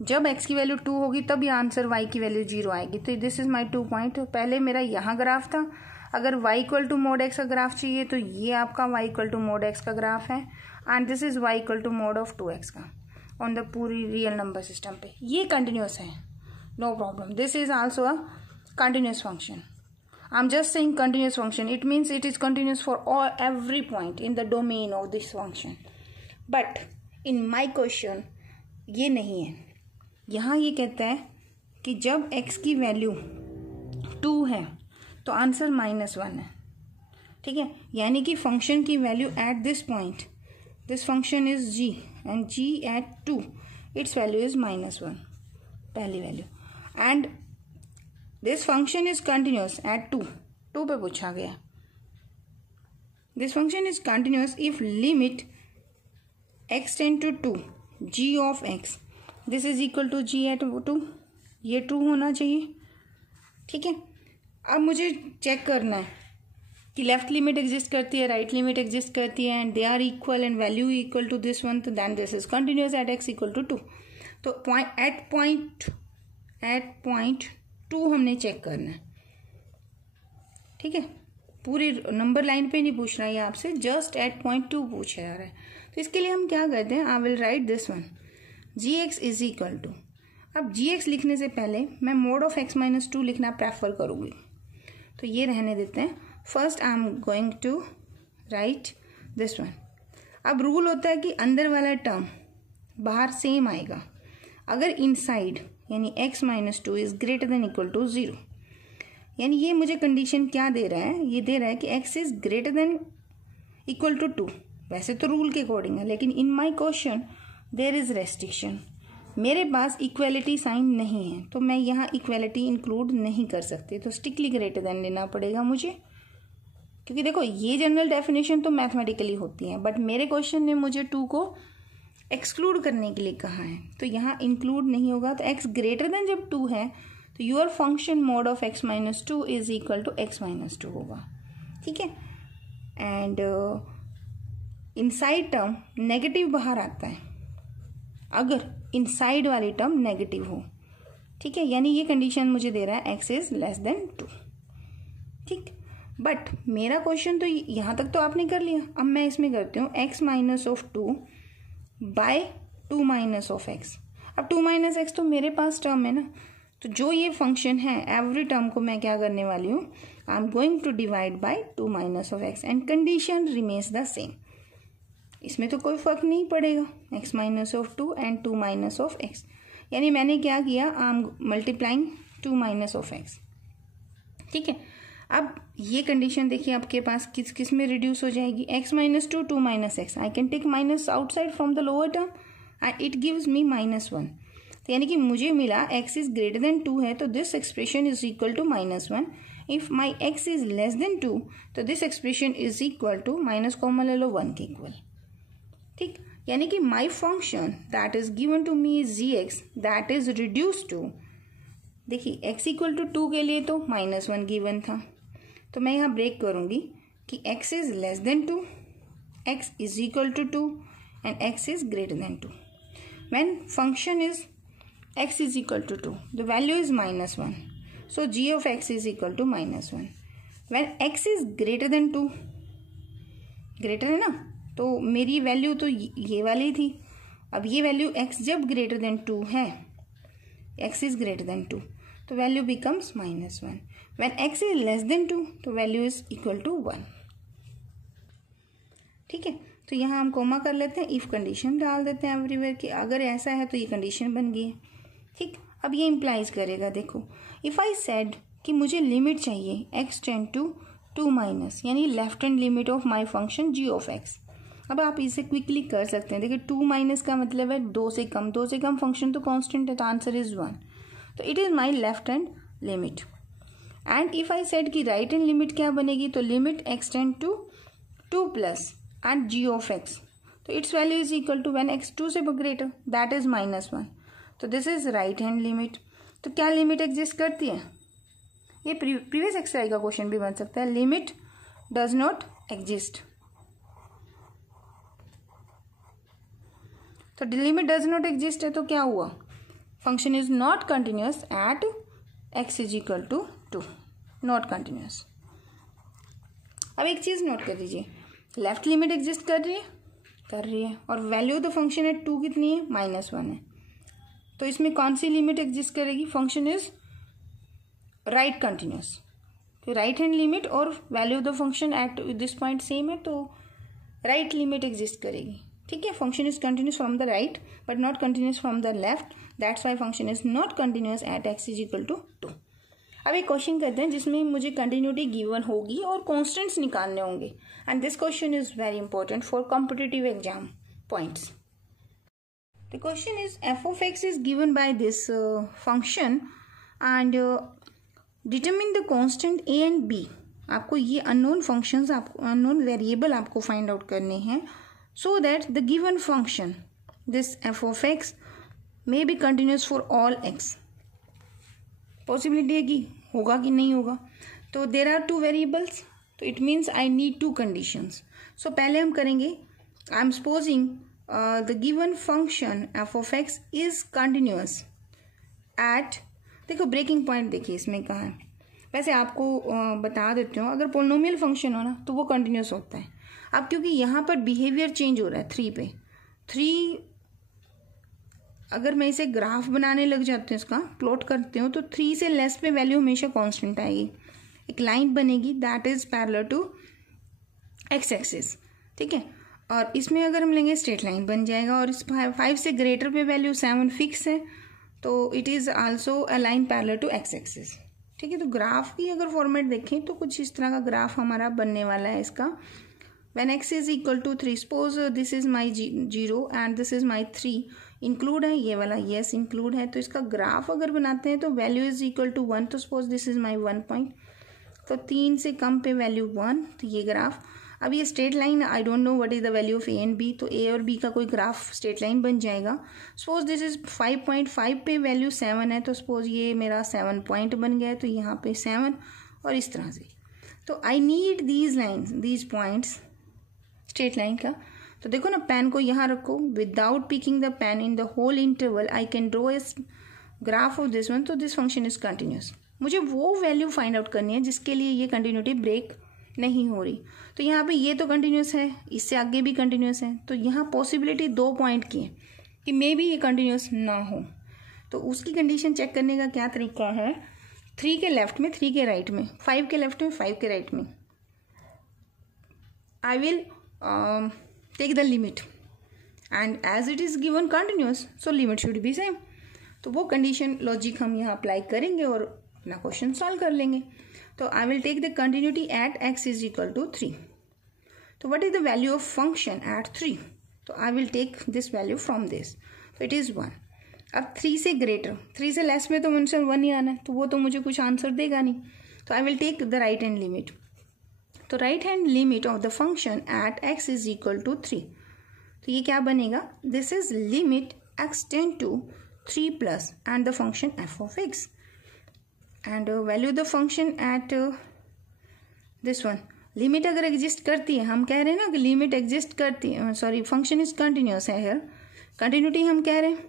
जब x की वैल्यू 2 होगी तब ये आंसर y की वैल्यू 0 आएगी। तो दिस इज माई 2 पॉइंट। पहले मेरा यहाँ ग्राफ था, अगर y equal to mod x का ग्राफ चाहिए तो ये आपका y equal to mod x का ग्राफ है, and this is y equal to mod of 2x का ऑन द पूरी रियल नंबर सिस्टम पे। ये कंटिन्यूस है, no problem. This is also a continuous function. I am just saying continuous function, it means it is continuous for every point in the domain of this function. But in my question ये नहीं है। यहाँ ये कहता है कि जब x की वैल्यू 2 है तो आंसर -1 है, ठीक है। यानी कि फंक्शन की value at this point, this function is g and g at 2, it's value is -1, पहली value. And this function is continuous at 2 पे पूछा गया। This function is continuous if limit x tend to 2 g of x, this is equal to g at 2, ये ट्रू होना चाहिए, ठीक है। अब मुझे चेक करना है कि लेफ्ट लिमिट एग्जिस्ट करती है, राइट लिमिट एग्जिस्ट करती है, and they are equal and value equal to this one, तो then this is continuous at x equal to 2। तो एट पॉइंट 2 हमने चेक करना है, ठीक है। पूरी नंबर लाइन पे नहीं पूछ रहा है आपसे, जस्ट एट पॉइंट 2 पूछा जा रहा है। तो इसके लिए हम क्या करते हैं, I will write this one, g x is equal to, अब जी एक्स लिखने से पहले मैं mod of x minus two लिखना प्रेफर करूँगी, तो ये रहने देते हैं। First I am going to write this one. अब रूल होता है कि अंदर वाला टर्म बाहर सेम आएगा अगर इनसाइड यानी x minus two is greater than equal to 0। यानी ये मुझे कंडीशन क्या दे रहा है, ये दे रहा है कि x is greater than equal to 2। वैसे तो रूल के अकॉर्डिंग है, लेकिन in my question there is restriction. मेरे पास इक्वेलिटी साइन नहीं है, तो मैं यहाँ इक्वेलिटी इंक्लूड नहीं कर सकती, तो स्ट्रिक्टली ग्रेटर देन लेना पड़ेगा मुझे। क्योंकि देखो ये जनरल डेफिनेशन तो मैथमेटिकली होती है, बट मेरे क्वेश्चन ने मुझे 2 को एक्सक्लूड करने के लिए कहा है, तो यहाँ इंक्लूड नहीं होगा। तो x ग्रेटर देन जब 2 है तो your function mod of x minus two is equal to x minus two होगा, ठीक है। एंड इनसाइड टर्म नेगेटिव बाहर आता है अगर इनसाइड वाली टर्म नेगेटिव हो, ठीक है। यानी ये कंडीशन मुझे दे रहा है x इज लेस देन 2, ठीक। बट मेरा क्वेश्चन तो यहाँ तक तो आपने कर लिया। अब मैं इसमें करती हूँ x minus of 2 by 2 minus of x. अब 2 माइनस एक्स तो मेरे पास टर्म है ना, तो जो ये फंक्शन है एवरी टर्म को मैं क्या करने वाली हूँ, I am going to divide by 2 minus of x and condition remains the same. इसमें तो कोई फर्क नहीं पड़ेगा, x minus of 2 and 2 minus of x. यानी मैंने क्या किया, I am multiplying 2 minus of x, ठीक है। अब ये कंडीशन देखिए आपके पास किस किस में रिड्यूस हो जाएगी, x minus 2 2 minus x. I can take minus outside from the lower term and it gives me -1। तो यानी कि मुझे मिला x इज ग्रेटर देन 2 है तो this expression is equal to -1। If my x is less than 2 तो this expression is equal to minus common ले लो 1 के इक्वल, ठीक। यानी कि my function that is given to me is gx that is reduce to, देखिए x इक्वल टू 2 के लिए तो -1 गिवन था, तो मैं यहाँ ब्रेक करूंगी कि x is less than 2, x is equal to 2 and x is greater than 2। When function is x is equal to 2 the value is -1, so g of x is equal to -1। When x is greater than 2, greater है ना, तो मेरी वैल्यू तो ये वाली थी। अब ये वैल्यू x जब ग्रेटर देन 2 है, x इज ग्रेटर देन 2 तो value becomes -1। When x is less than 2 तो वैल्यू इज इक्वल टू 1, ठीक है। तो यहाँ हम कोमा कर लेते हैं, इफ कंडीशन डाल देते हैं एवरीवेयर की, अगर ऐसा है तो ये कंडीशन बन गई है, ठीक। अब ये इम्प्लाइज करेगा, देखो इफ आई सेड कि मुझे लिमिट चाहिए x टेंड टू 2 माइनस, यानी left hand limit of my function g of x। अब आप इसे क्विकली कर सकते हैं, देखिए 2 माइनस का मतलब है 2 से कम, 2 से कम फंक्शन तो कांस्टेंट है, तो आंसर इज 1। तो it is my left hand limit. And if I said कि राइट हैंड लिमिट क्या बनेगी, तो limit x tend to 2 plus and g of x, तो it's value is equal to when x 2 से ग्रेटर दैट इज -1, तो this is right hand limit. तो क्या लिमिट एग्जिस्ट करती है, ये प्रीवियस एक्सरसाइज का क्वेश्चन भी बन सकता है, लिमिट डज नॉट एग्जिस्ट। तो लिमिट डज नॉट एग्जिस्ट है तो क्या हुआ, function is not continuous at x is equal to 2, not continuous. अब एक चीज नोट कर दीजिए, लेफ्ट लिमिट एग्जिस्ट कर रही है और वैल्यू ऑफ द फंक्शन है 2 कितनी है, -1 है, तो इसमें कौन सी लिमिट एग्जिस्ट करेगी, फंक्शन इज राइट कंटिन्यूअस। तो राइट हैंड लिमिट और value of the function at this point same है, तो राइट लिमिट एग्जिस्ट करेगी, ठीक है। Function is continuous from the right but not continuous from the left, that's why function is not continuous at x is equal to 2। अब एक क्वेश्चन करते हैं जिसमें मुझे कंटिन्यूटी गिवन होगी और कॉन्स्टेंट्स निकालने होंगे, and this question is very important for competitive exam points. The question is f of x is given by this function and determine the constant a and b। आपको ये अननोन फंक्शंस, आपको अननोन वेरिएबल आपको फाइंड आउट करने हैं, so that the given function this f of x may be continuous for all x। Possibility है कि होगा कि नहीं होगा, तो देर आर 2 वेरिएबल्स, तो it means I need 2 conditions. So पहले हम करेंगे, I am supposing the given function f of x is continuous at, देखो ब्रेकिंग पॉइंट देखिए इसमें कहाँ है, वैसे आपको बता देती हूँ, अगर पोलिनोमियल फंक्शन हो ना तो वो कंटिन्यूअस होता है। अब क्योंकि यहाँ पर बिहेवियर चेंज हो रहा है 3 पे, 3 अगर मैं इसे ग्राफ बनाने लग जाती हूँ, इसका प्लॉट करती हूँ, तो 3 से लेस पे वैल्यू हमेशा कांस्टेंट आएगी। एक लाइन बनेगी that is parallel to x axis, ठीक है। और इसमें अगर हम लेंगे स्ट्रेट लाइन बन जाएगा, और इस 5 से ग्रेटर पे वैल्यू 7 फिक्स है, तो it is also a line parallel to x axis, ठीक है। तो ग्राफ की अगर फॉर्मेट देखें तो कुछ इस तरह का ग्राफ हमारा बनने वाला है इसका। When x is equal to 3, suppose this is my 0 and this is my 3, include है ये वाला, yes इंक्लूड है। तो इसका ग्राफ अगर बनाते हैं तो वैल्यू इज इक्वल टू 1, तो suppose this is my 1 point, तो 3 से कम पे वैल्यू 1, तो ये ग्राफ। अब ये straight line, I don't know what is the value of a and b, तो ए और बी का कोई ग्राफ स्ट्रेट लाइन बन जाएगा। सपोज दिस इज 5.5 पे वैल्यू 7 है, तो सपोज ये मेरा 7 पॉइंट बन गया है, तो यहाँ पे 7 और इस तरह से। तो I need these lines, these points straight line का। तो देखो ना, पेन को यहाँ रखो, without picking the pen in the whole interval I can draw a graph of this one, तो दिस फंक्शन इज कंटिन्यूस। मुझे वो वैल्यू फाइंड आउट करनी है जिसके लिए ये कंटिन्यूटी ब्रेक नहीं हो रही। तो यहाँ पे ये तो कंटिन्यूस है, इससे आगे भी कंटिन्यूस है, तो यहाँ पॉसिबिलिटी 2 पॉइंट की है कि मे बी ये कंटिन्यूस ना हो। तो उसकी कंडीशन चेक करने का क्या तरीका है, 3 के लेफ्ट में, 3 के राइट में, 5 के लेफ्ट में, 5 के राइट में, I will take the limit and as it is given continuous so limit should be same। तो वो कंडीशन लॉजिक हम यहाँ अप्लाई करेंगे और अपना क्वेश्चन सॉल्व कर लेंगे। तो I will take the continuity at x is equal to 3। तो what is the value of function at 3, तो I will take this value from this, तो इट इज 1। अब 3 से ग्रेटर, 3 से लेस में तो आंसर 1 ही आना है, तो वो तो मुझे कुछ आंसर देगा नहीं। तो I will take the right hand limit, तो right hand limit of the function at x is equal to 3, तो ये क्या बनेगा, this is limit x tend to 3 plus and the function f of x and value the function at this one. Limit अगर एग्जिस्ट करती है, हम कह रहे हैं ना कि लिमिट एग्जिस्ट करती है, सॉरी फंक्शन इज कंटिन्यूस है हियर, कंटिन्यूटी हम कह रहे हैं,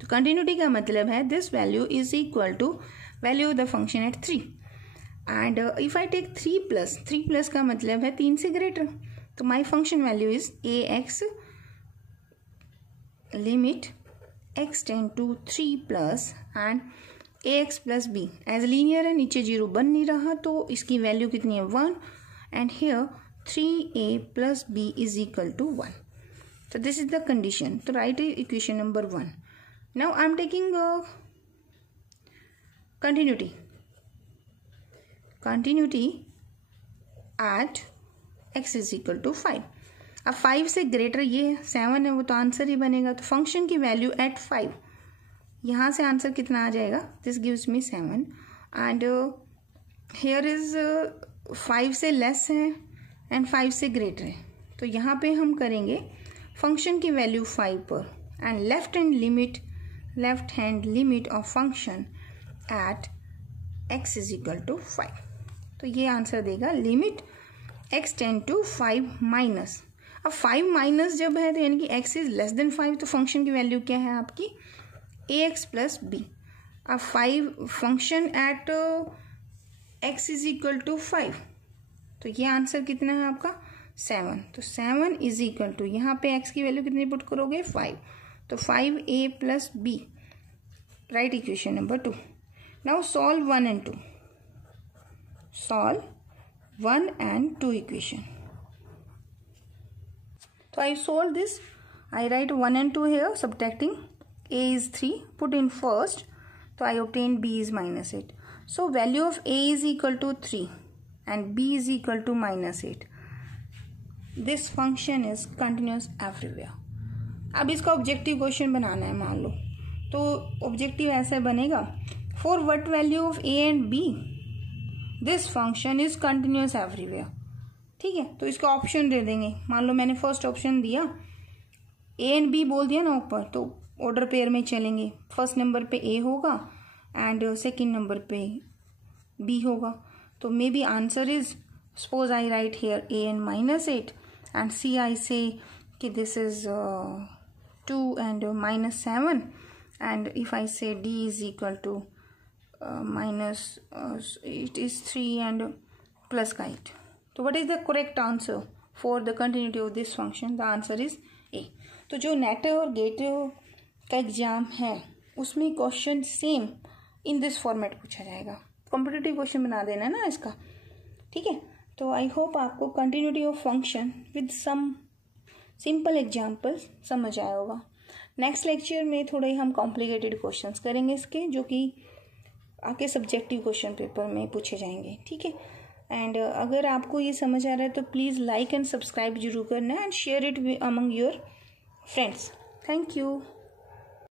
तो कंटिन्यूटी का मतलब है this value is equal to value of the function at 3 and if I take 3 plus का मतलब है 3 से ग्रेटर, तो my function value is a x limit x tend to 3 plus and a x plus b, as linear है, नीचे 0 बन नहीं रहा, तो इसकी वैल्यू कितनी है 1 and here 3a plus b is equal to 1। तो दिस इज द कंडीशन, तो right equation number 1। Now I am taking continuity at x is equal to 5। अब 5 से ग्रेटर ये 7 है, वो तो आंसर ही बनेगा। तो फंक्शन की वैल्यू एट 5, यहाँ से आंसर कितना आ जाएगा, this gives me 7 and here is 5 से लेस है एंड 5 से ग्रेटर है, तो यहाँ पे हम करेंगे फंक्शन की वैल्यू 5 पर and left hand limit of function at x is equal to 5। तो ये आंसर देगा limit x tend to 5 minus. अब 5 माइनस जब है तो यानी कि x इज लेस देन 5, तो फंक्शन की वैल्यू क्या है आपकी ax प्लस b। अब 5 function at x is equal to 5, तो ये आंसर कितना है आपका 7। तो 7 इज इक्वल टू, यहाँ पे x की वैल्यू कितनी पुट करोगे 5, तो 5a plus b, right equation number 2। Now solve 1 and 2. Solve 1 and 2 equation. So I solve this. I write 1 and 2 here. Subtracting a is 3. Put in first. So I obtain b is minus 8. So value of a is equal to 3 and b is equal to minus 8. This function is continuous everywhere. अब इसका ऑब्जेक्टिव क्वेश्चन बनाना है मान लो, तो ऑब्जेक्टिव ऐसे बनेगा, for what value of a and b this function is continuous everywhere। ठीक है, तो इसका ऑप्शन दे देंगे। मान लो मैंने फर्स्ट ऑप्शन दिया, a and b बोल दिया ना ऊपर, तो ऑर्डर पेयर में चलेंगे, फर्स्ट नंबर पे a होगा एंड सेकंड नंबर पे b होगा। तो may be answer is, suppose I right here a and minus 8 and c आई से कि this is 2 and minus 7 and if I say d is equal to minus it is 3 and plus 8. So what is the correct answer for the continuity of this function? The answer is A। तो जो नेट और गेट का एग्ज़ाम है उसमें question same in this format पूछा जाएगा। कॉम्पिटिटिव क्वेश्चन बना देना ना इसका, ठीक है। तो आई होप आपको continuity of function with some simple examples समझ आया होगा। नेक्स्ट लेक्चर में थोड़े हम कॉम्प्लिकेटेड क्वेश्चंस करेंगे इसके, जो कि आपके सब्जेक्टिव क्वेश्चन पेपर में पूछे जाएंगे, ठीक है। एंड अगर आपको ये समझ आ रहा है तो प्लीज़ लाइक एंड सब्सक्राइब जरूर करना and share it among your friends. Thank you.